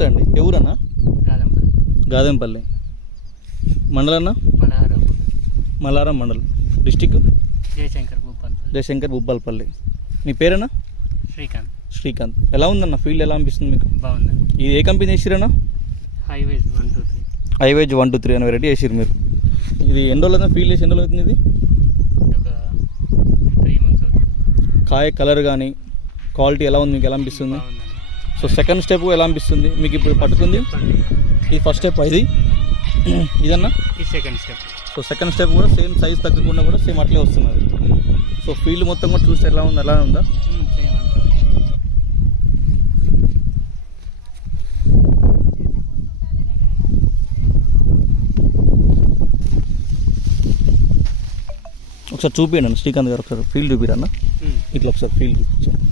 నమస్తే అండి. ఎవరన్నా? గాదంపల్లి. గాదెంపల్లి మండలన్నా? మల్లారం మండలం. డిస్టిక్ జయశంకర్ భూపాలపల్లి. మీ పేరేనా? శ్రీకాంత్. ఎలా ఉందన్న ఫీల్డ్? ఎలా అనిపిస్తుంది మీకు? బాగుంది. ఇది ఏ కంపెనీ వేసిరన్నా? హైవేజ్ 123. హైవేజ్ 123 అని వెరైటీ వేసిరు మీరు. ఇది ఎన్ని రోజులు అవుతుంది ఫీల్డ్ వేసి? ఎన్ని రోజులు అవుతుంది ఇది? ఒక 3 months అవుతుంది. కాయ కలర్ కానీ క్వాలిటీ ఎలా ఉంది మీకు? ఎలా అనిపిస్తుంది? సో సెకండ్ స్టెప్ ఎలా అనిపిస్తుంది మీకు ఇప్పుడు పట్టుకుంది? ఇది ఫస్ట్ స్టెప్. ఇది ఇదన్నా ఈ second step. So second step కూడా సేమ్ సైజ్ తగ్గకుండా కూడా సేమ్ అట్లే వస్తున్నది. సో ఫీల్డ్ మొత్తం కూడా చూస్తే ఎలా ఉంది? ఎలా ఉందా? సేమ్ అంతా. ఒకసారి చూపించండి శ్రీకాంత్ గారు, ఒకసారి ఫీల్డ్ చూపిరన్నా. ఇట్లా ఒకసారి ఫీల్డ్ చూపించండి.